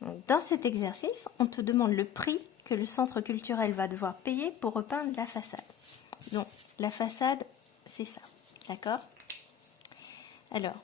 Donc, dans cet exercice, on te demande le prix que le centre culturel va devoir payer pour repeindre la façade. Donc, la façade, c'est ça. D'accord? Alors,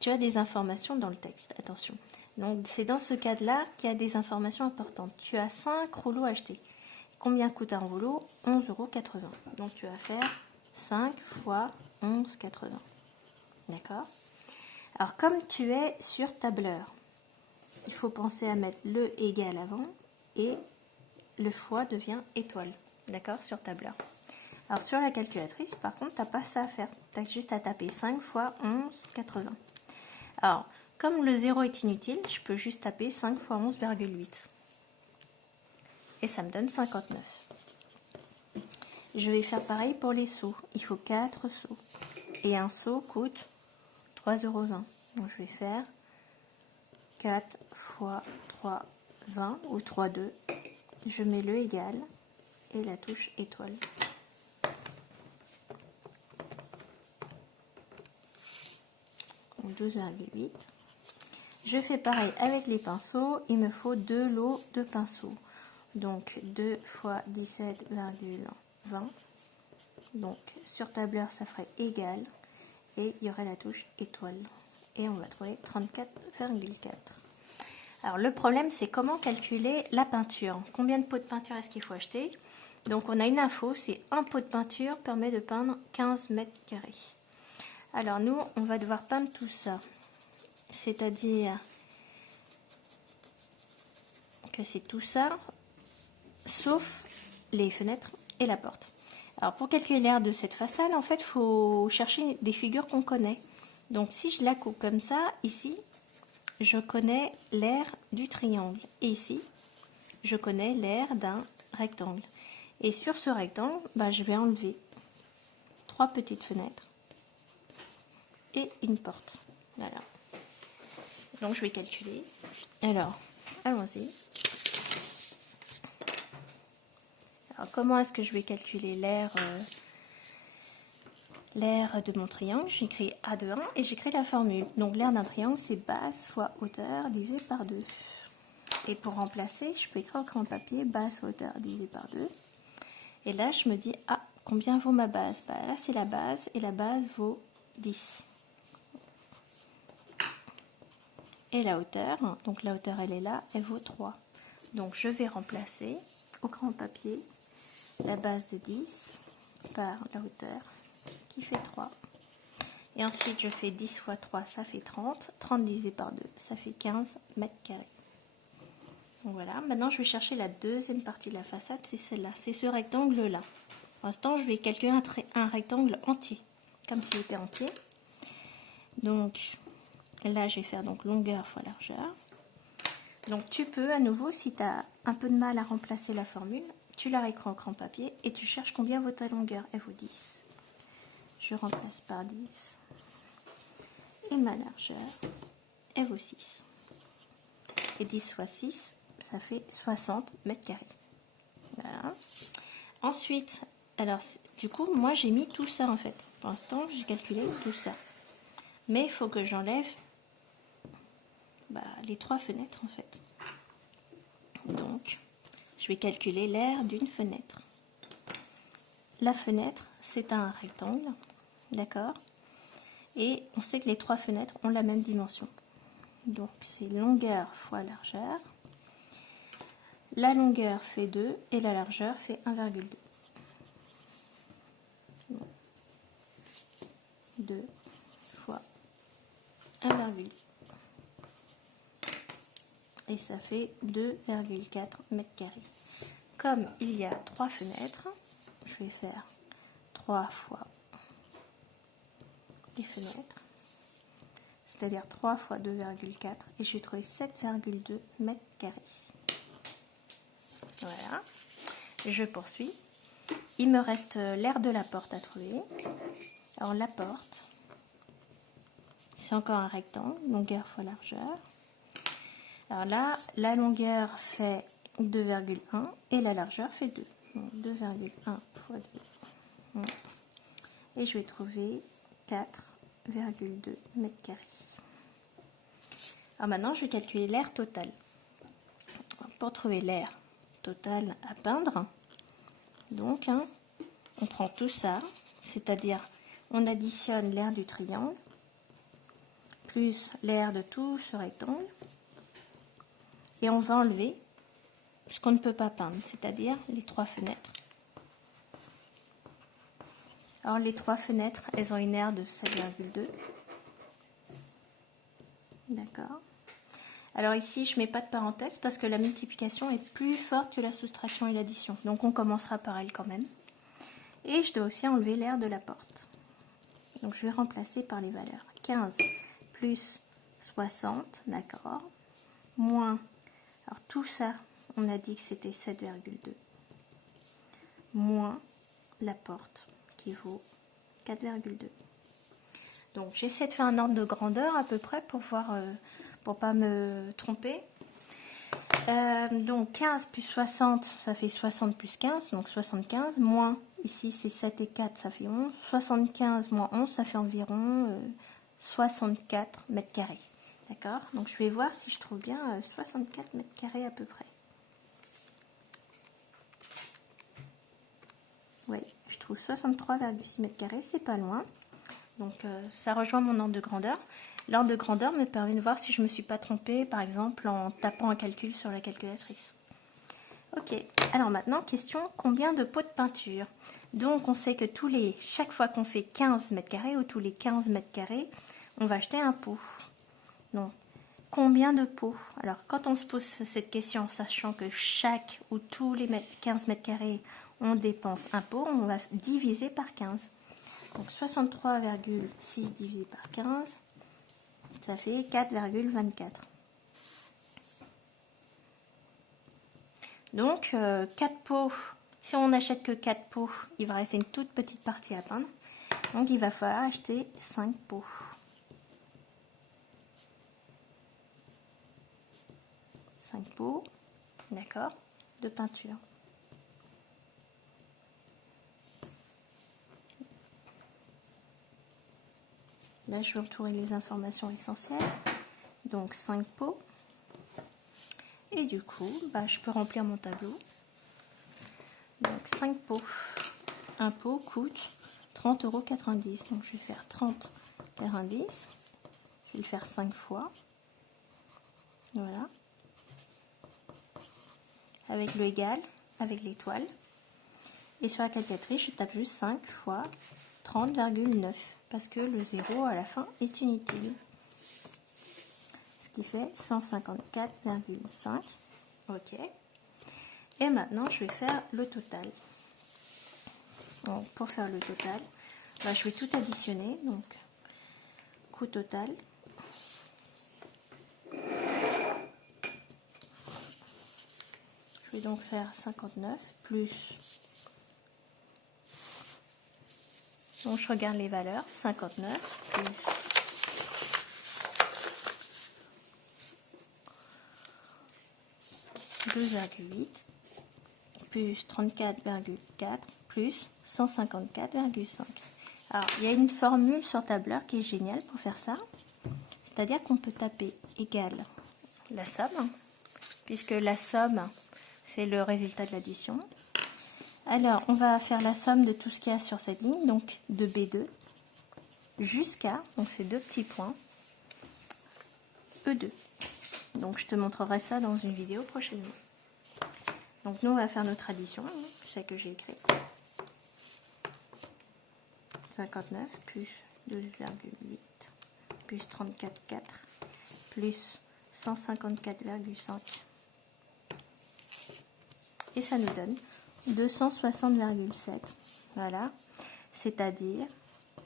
tu as des informations dans le texte. Attention. Donc, c'est dans ce cadre-là qu'il y a des informations importantes. Tu as 5 rouleaux achetés. Combien coûte un rouleau? 11,80 €. Donc, tu vas faire 5 fois 11,80 €. D'accord? Alors, comme tu es sur tableur, il faut penser à mettre le égal avant et le fois devient étoile. D'accord? Sur tableur. Alors, sur la calculatrice, par contre, tu n'as pas ça à faire. Tu as juste à taper 5 fois 11,80. Alors, comme le 0 est inutile, je peux juste taper 5 fois 11,8. Et ça me donne 59. Je vais faire pareil pour les seaux. Il faut 4 seaux. Et un seau coûte 3,20 €. Donc, je vais faire 4 fois 3, 20 ou 3,2. Je mets le égal et la touche étoile. Donc 12,8. Je fais pareil avec les pinceaux. Il me faut 2 lots de pinceaux. Donc 2 fois 17,20. Donc sur tableur, ça ferait égal. Et il y aurait la touche étoile. Et on va trouver 34,4. Alors le problème, c'est comment calculer la peinture. Combien de pots de peinture est-ce qu'il faut acheter? Donc on a une info, c'est un pot de peinture permet de peindre 15 mètres carrés. Alors nous, on va devoir peindre tout ça. C'est-à-dire que c'est tout ça, sauf les fenêtres et la porte. Alors pour calculer l'aire de cette façade, en fait, il faut chercher des figures qu'on connaît. Donc si je la coupe comme ça, ici, je connais l'aire du triangle. Et ici, je connais l'aire d'un rectangle. Et sur ce rectangle, je vais enlever 3 petites fenêtres et une porte. Voilà. Donc je vais calculer. Alors, allons-y. Alors comment est-ce que je vais calculer l'aire de mon triangle? J'écris A de 1 et j'écris la formule. Donc l'aire d'un triangle, c'est base fois hauteur divisé par 2. Et pour remplacer, je peux écrire au crayon papier base fois hauteur divisé par 2. Et là, je me dis, ah, combien vaut ma base? Là, c'est la base et la base vaut 10. Et la hauteur, donc la hauteur, elle est là, elle vaut 3. Donc je vais remplacer au crayon papier la base de 10 par la hauteur qui fait 3. Et ensuite, je fais 10 fois 3, ça fait 30. 30 divisé par 2, ça fait 15 mètres carrés. Donc voilà, maintenant je vais chercher la deuxième partie de la façade, c'est celle-là, c'est ce rectangle-là. Pour l'instant, je vais calculer un rectangle entier, comme s'il était entier. Donc là, je vais faire donc longueur fois largeur. Donc tu peux, à nouveau, si tu as un peu de mal à remplacer la formule, tu la réécris en crayon papier et tu cherches combien vaut ta longueur. Elle vaut 10. Je remplace par 10. Et ma largeur, elle vaut 6. Et 10 fois 6, ça fait 60 mètres carrés. Voilà. Ensuite, alors du coup, moi j'ai mis tout ça en fait. Pour l'instant, j'ai calculé tout ça. Mais il faut que j'enlève les 3 fenêtres en fait. Donc, je vais calculer l'aire d'une fenêtre. La fenêtre, c'est un rectangle, d'accord? Et on sait que les 3 fenêtres ont la même dimension. Donc, c'est longueur fois largeur. La longueur fait 2 et la largeur fait 1,2. 2 fois 1,2. Et ça fait 2,4 mètres carrés. Comme il y a 3 fenêtres, je vais faire 3 fois les fenêtres, c'est-à-dire 3 fois 2,4 et je vais trouver 7,2 mètres carrés. Voilà, je poursuis. Il me reste l'aire de la porte à trouver. Alors la porte, c'est encore un rectangle, longueur fois largeur. Alors là, la longueur fait 2,1 et la largeur fait 2. Donc 2,1 fois 2. Et je vais trouver 4,2 mètres carrés. Alors maintenant, je vais calculer l'aire totale. pour trouver l'aire totale à peindre, donc on prend tout ça, c'est-à-dire on additionne l'aire du triangle plus l'aire de tout ce rectangle et on va enlever ce qu'on ne peut pas peindre, c'est-à-dire les 3 fenêtres. Alors les 3 fenêtres, elles ont une aire de 7,2. D'accord. Alors ici, je mets pas de parenthèse parce que la multiplication est plus forte que la soustraction et l'addition. Donc on commencera par elle quand même. Et je dois aussi enlever l'aire de la porte. Donc je vais remplacer par les valeurs. 15 plus 60, d'accord. Moins, alors tout ça, on a dit que c'était 7,2. Moins la porte qui vaut 4,2. Donc j'essaie de faire un ordre de grandeur à peu près pour voir, pour pas me tromper. Donc 15 plus 60, ça fait 60 plus 15, donc 75. Moins, ici c'est 7 et 4, ça fait 11. 75 moins 11, ça fait environ 64 mètres carrés. D'accord? Donc je vais voir si je trouve bien 64 mètres carrés à peu près. Oui, je trouve 63,6 mètres carrés, c'est pas loin. Donc ça rejoint mon ordre de grandeur. L'ordre de grandeur me permet de voir si je ne me suis pas trompée, par exemple en tapant un calcul sur la calculatrice. Ok, alors maintenant, question, combien de pots de peinture? Donc on sait que chaque fois qu'on fait 15 mètres carrés ou tous les 15 mètres carrés, on va acheter un pot. Donc, combien de pots? Alors quand on se pose cette question, sachant que chaque ou tous les 15 mètres carrés, on dépense un pot, on va diviser par 15. Donc 63,6 divisé par 15, ça fait 4,24. Donc 4 pots, si on n'achète que 4 pots, il va rester une toute petite partie à peindre. Donc il va falloir acheter 5 pots. 5 pots, d'accord, de peinture. Là, je vais retrouver les informations essentielles. Donc 5 pots. Et du coup, je peux remplir mon tableau. Donc 5 pots. Un pot coûte 30,90 €. Donc je vais faire 30,90 €. Je vais le faire 5 fois. Voilà. Avec le égal, avec l'étoile. Et sur la calculatrice, je tape juste 5 fois 30,9 parce que le 0 à la fin est inutile. Ce qui fait 154,5. Ok. Et maintenant, je vais faire le total. Donc, pour faire le total, je vais tout additionner. Donc, coût total. Je vais donc faire 59 plus. Donc, je regarde les valeurs. 59 plus 12,8 plus 34,4 plus 154,5. Alors, il y a une formule sur tableur qui est géniale pour faire ça. C'est-à-dire qu'on peut taper égal la somme, puisque la somme, c'est le résultat de l'addition. Alors, on va faire la somme de tout ce qu'il y a sur cette ligne, donc de B2 jusqu'à, donc ces deux petits points, E2. Donc, je te montrerai ça dans une vidéo prochainement. Donc, nous, on va faire notre addition, celle que j'ai écrite. 59 plus 12,8 plus 34,4 plus 154,5. Et ça nous donne 260,7. Voilà. C'est-à-dire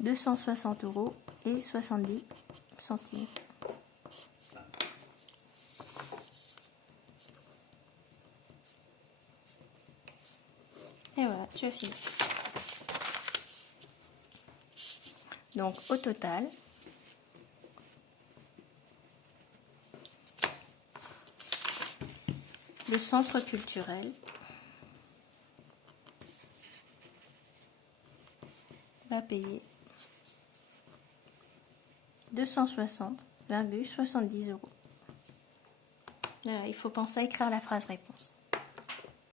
260 € et 70 centimes. Et voilà, tu as fini. Donc au total, le centre culturel va payer 260,70 €. Il faut penser à écrire la phrase réponse.